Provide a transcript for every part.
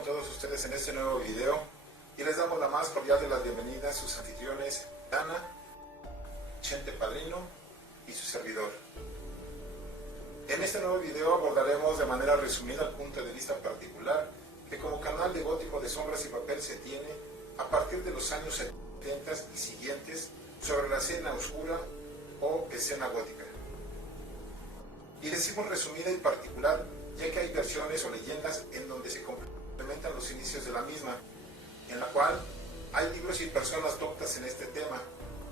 con todos ustedes en este nuevo video y les damos la más cordial de las bienvenidas sus anfitriones Ana, Chente Padrino y su servidor. En este nuevo video abordaremos de manera resumida el punto de vista particular que como canal de Gótico de Sombras y Papel se tiene a partir de los años 70 y siguientes sobre la escena oscura o escena gótica. Y decimos resumida y particular ya que hay versiones o leyendas en donde se complementan los inicios de la misma, en la cual hay libros y personas doctas en este tema,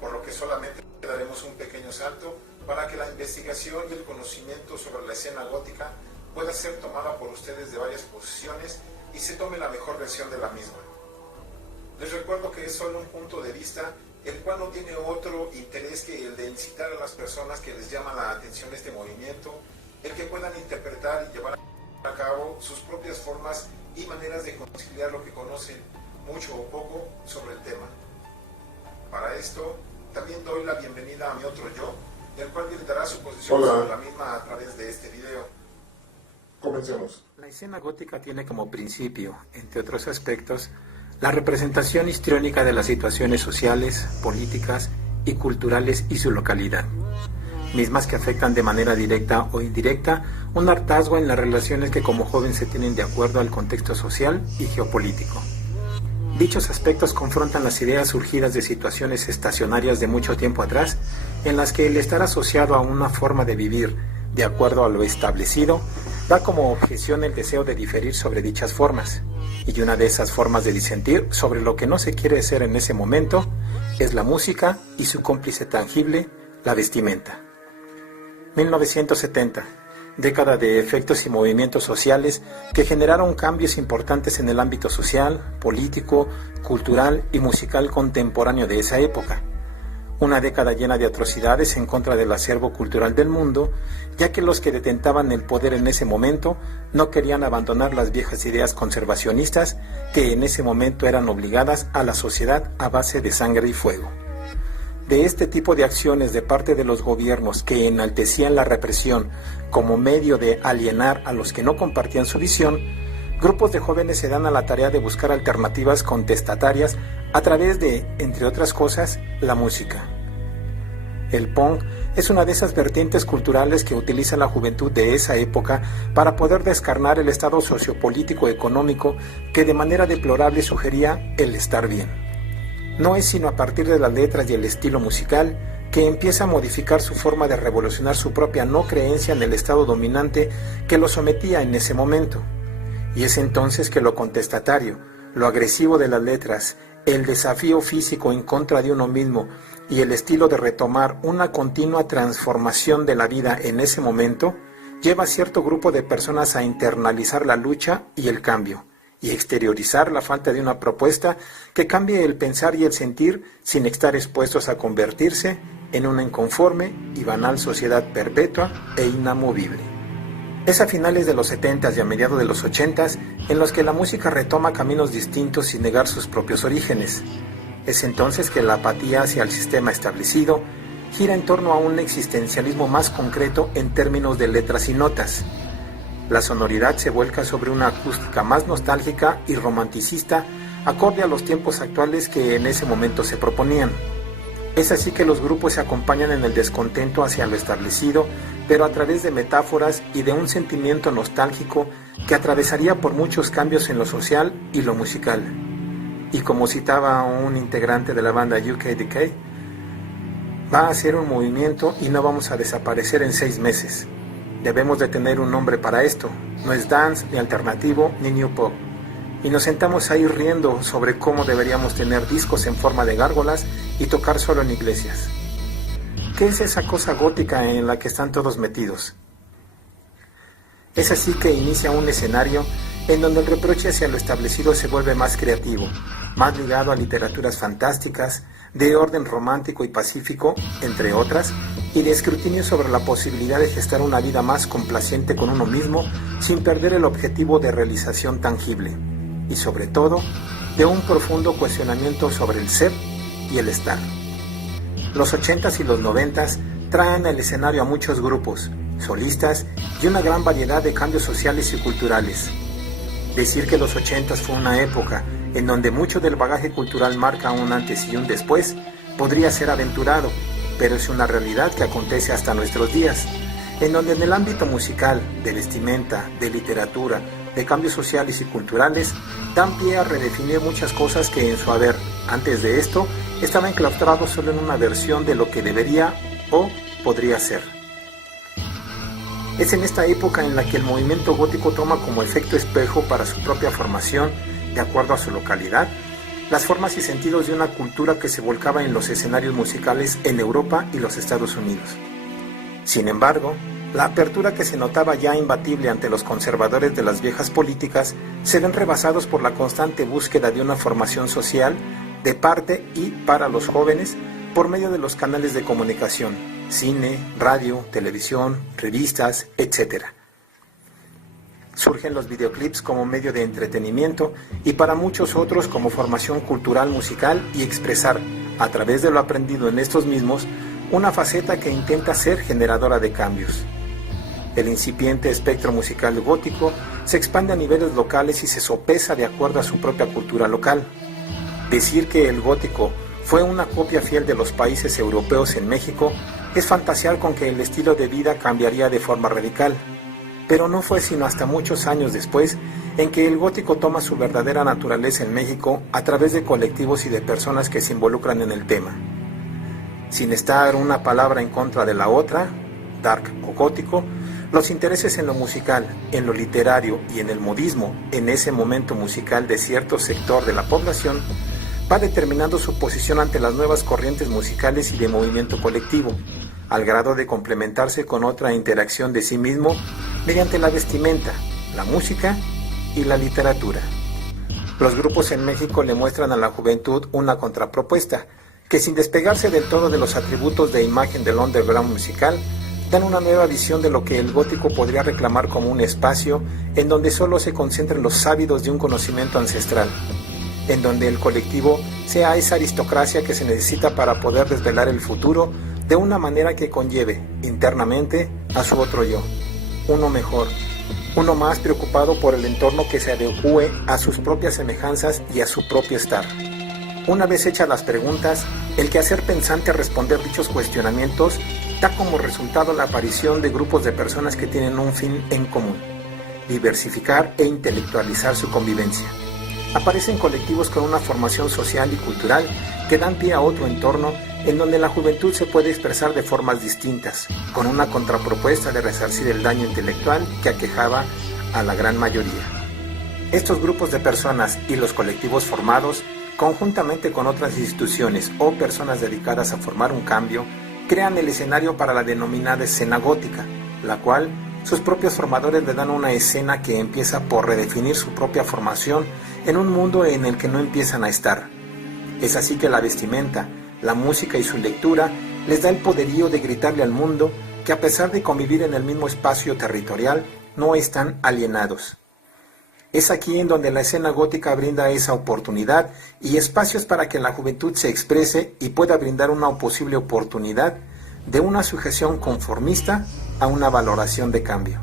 por lo que solamente daremos un pequeño salto para que la investigación y el conocimiento sobre la escena gótica pueda ser tomada por ustedes de varias posiciones y se tome la mejor versión de la misma. Les recuerdo que es solo un punto de vista, el cual no tiene otro interés que el de incitar a las personas que les llama la atención este movimiento, el que puedan interpretar y llevar a cabo sus propias formas y maneras de conciliar lo que conocen, mucho o poco, sobre el tema. Para esto, también doy la bienvenida a mi otro yo, el cual dará su posición sobre la misma a través de este video. Comencemos. La escena gótica tiene como principio, entre otros aspectos, la representación histriónica de las situaciones sociales, políticas y culturales y su localidad, mismas que afectan de manera directa o indirecta un hartazgo en las relaciones que como joven se tienen de acuerdo al contexto social y geopolítico. Dichos aspectos confrontan las ideas surgidas de situaciones estacionarias de mucho tiempo atrás, en las que el estar asociado a una forma de vivir de acuerdo a lo establecido da como objeción el deseo de diferir sobre dichas formas, y una de esas formas de disentir sobre lo que no se quiere ser en ese momento es la música y su cómplice tangible, la vestimenta. 1970, década de efectos y movimientos sociales que generaron cambios importantes en el ámbito social, político, cultural y musical contemporáneo de esa época. Una década llena de atrocidades en contra del acervo cultural del mundo, ya que los que detentaban el poder en ese momento no querían abandonar las viejas ideas conservacionistas que en ese momento eran obligadas a la sociedad a base de sangre y fuego. De este tipo de acciones de parte de los gobiernos que enaltecían la represión como medio de alienar a los que no compartían su visión, grupos de jóvenes se dan a la tarea de buscar alternativas contestatarias a través de, entre otras cosas, la música. El punk es una de esas vertientes culturales que utiliza la juventud de esa época para poder descarnar el estado sociopolítico-económico que de manera deplorable sugería el estar bien. No es sino a partir de las letras y el estilo musical que empieza a modificar su forma de revolucionar su propia no creencia en el estado dominante que lo sometía en ese momento. Y es entonces que lo contestatario, lo agresivo de las letras, el desafío físico en contra de uno mismo y el estilo de retomar una continua transformación de la vida en ese momento, lleva a cierto grupo de personas a internalizar la lucha y el cambio, y exteriorizar la falta de una propuesta que cambie el pensar y el sentir sin estar expuestos a convertirse en una inconforme y banal sociedad perpetua e inamovible. Es a finales de los 70s y a mediados de los 80s en los que la música retoma caminos distintos sin negar sus propios orígenes. Es entonces que la apatía hacia el sistema establecido gira en torno a un existencialismo más concreto en términos de letras y notas. La sonoridad se vuelca sobre una acústica más nostálgica y romanticista, acorde a los tiempos actuales que en ese momento se proponían. Es así que los grupos se acompañan en el descontento hacia lo establecido, pero a través de metáforas y de un sentimiento nostálgico que atravesaría por muchos cambios en lo social y lo musical. Y como citaba un integrante de la banda UK Decay, va a ser un movimiento y no vamos a desaparecer en 6 meses. Debemos de tener un nombre para esto, no es dance, ni alternativo, ni new pop. Y nos sentamos ahí riendo sobre cómo deberíamos tener discos en forma de gárgolas y tocar solo en iglesias. ¿Qué es esa cosa gótica en la que están todos metidos? Es así que inicia un escenario en donde el reproche hacia lo establecido se vuelve más creativo, más ligado a literaturas fantásticas, de orden romántico y pacífico, entre otras, y de escrutinio sobre la posibilidad de gestar una vida más complaciente con uno mismo sin perder el objetivo de realización tangible, y sobre todo, de un profundo cuestionamiento sobre el ser y el estar. Los 80s y los 90s traen al escenario a muchos grupos, solistas y una gran variedad de cambios sociales y culturales. Decir que los 80s fue una época en donde mucho del bagaje cultural marca un antes y un después podría ser aventurado, pero es una realidad que acontece hasta nuestros días, en donde en el ámbito musical, de vestimenta, de literatura, de cambios sociales y culturales, dan pie a redefinir muchas cosas que en su haber, antes de esto, estaba enclaustrado solo en una versión de lo que debería o podría ser. Es en esta época en la que el movimiento gótico toma como efecto espejo para su propia formación, de acuerdo a su localidad, las formas y sentidos de una cultura que se volcaba en los escenarios musicales en Europa y los Estados Unidos. Sin embargo, la apertura que se notaba ya imbatible ante los conservadores de las viejas políticas se ven rebasados por la constante búsqueda de una formación social de parte y para los jóvenes por medio de los canales de comunicación, cine, radio, televisión, revistas, etc. Surgen los videoclips como medio de entretenimiento y para muchos otros como formación cultural musical y expresar, a través de lo aprendido en estos mismos, una faceta que intenta ser generadora de cambios. El incipiente espectro musical gótico se expande a niveles locales y se sopesa de acuerdo a su propia cultura local. Decir que el gótico fue una copia fiel de los países europeos en México es fantasear con que el estilo de vida cambiaría de forma radical, pero no fue sino hasta muchos años después en que el gótico toma su verdadera naturaleza en México a través de colectivos y de personas que se involucran en el tema. Sin estar una palabra en contra de la otra, dark o gótico, los intereses en lo musical, en lo literario y en el modismo en ese momento musical de cierto sector de la población va determinando su posición ante las nuevas corrientes musicales y de movimiento colectivo, al grado de complementarse con otra interacción de sí mismo mediante la vestimenta, la música y la literatura. Los grupos en México le muestran a la juventud una contrapropuesta, que sin despegarse del todo de los atributos de imagen del underground musical, dan una nueva visión de lo que el gótico podría reclamar como un espacio en donde solo se concentren los ávidos de un conocimiento ancestral, en donde el colectivo sea esa aristocracia que se necesita para poder desvelar el futuro de una manera que conlleve internamente a su otro yo, uno mejor, uno más preocupado por el entorno que se adecue a sus propias semejanzas y a su propio estar. Una vez hechas las preguntas, el quehacer pensante a responder dichos cuestionamientos da como resultado la aparición de grupos de personas que tienen un fin en común: diversificar e intelectualizar su convivencia. Aparecen colectivos con una formación social y cultural que dan pie a otro entorno en donde la juventud se puede expresar de formas distintas, con una contrapropuesta de resarcir el daño intelectual que aquejaba a la gran mayoría. Estos grupos de personas y los colectivos formados, conjuntamente con otras instituciones o personas dedicadas a formar un cambio, crean el escenario para la denominada escena gótica, la cual sus propios formadores le dan una escena que empieza por redefinir su propia formación en un mundo en el que no empiezan a estar. Es así que la vestimenta, la música y su lectura les da el poderío de gritarle al mundo que a pesar de convivir en el mismo espacio territorial, no están alienados. Es aquí en donde la escena gótica brinda esa oportunidad y espacios para que la juventud se exprese y pueda brindar una posible oportunidad de una sujeción conformista a una valoración de cambio.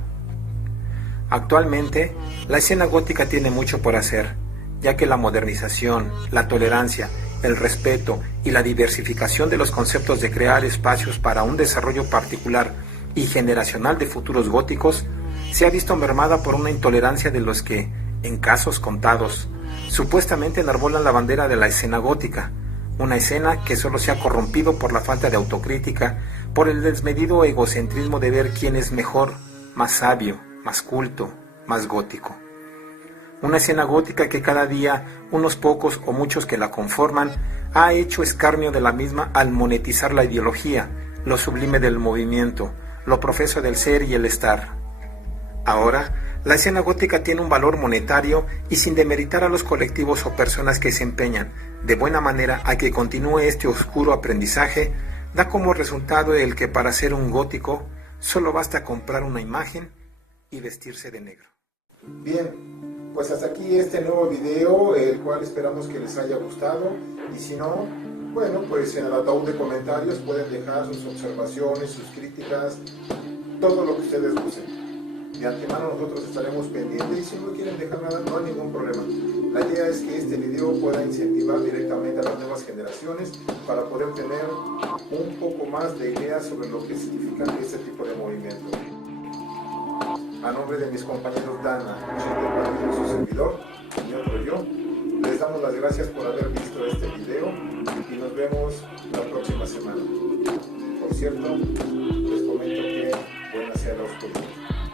Actualmente, la escena gótica tiene mucho por hacer, ya que la modernización, la tolerancia, el respeto y la diversificación de los conceptos de crear espacios para un desarrollo particular y generacional de futuros góticos se ha visto mermada por una intolerancia de los que, en casos contados, supuestamente enarbolan la bandera de la escena gótica, una escena que solo se ha corrompido por la falta de autocrítica, por el desmedido egocentrismo de ver quién es mejor, más sabio, más culto, más gótico. Una escena gótica que cada día unos pocos o muchos que la conforman ha hecho escarnio de la misma al monetizar la ideología, lo sublime del movimiento, lo profeso del ser y el estar. Ahora, la escena gótica tiene un valor monetario y sin demeritar a los colectivos o personas que se empeñan de buena manera a que continúe este oscuro aprendizaje, da como resultado el que para ser un gótico solo basta comprar una imagen y vestirse de negro. Bien, pues hasta aquí este nuevo video, el cual esperamos que les haya gustado, y si no, bueno, pues en el ataúd de comentarios pueden dejar sus observaciones, sus críticas, todo lo que ustedes gusten. De antemano nosotros estaremos pendientes y si no quieren dejar nada, no hay ningún problema. La idea es que este video pueda incentivar directamente a las nuevas generaciones para poder tener un poco más de ideas sobre lo que significan este tipo de movimientos. A nombre de mis compañeros Dana, Chente Padrino y su servidor, y otro yo, les damos las gracias por haber visto este video y nos vemos la próxima semana. Por cierto, les comento que buena sea la oscuridad.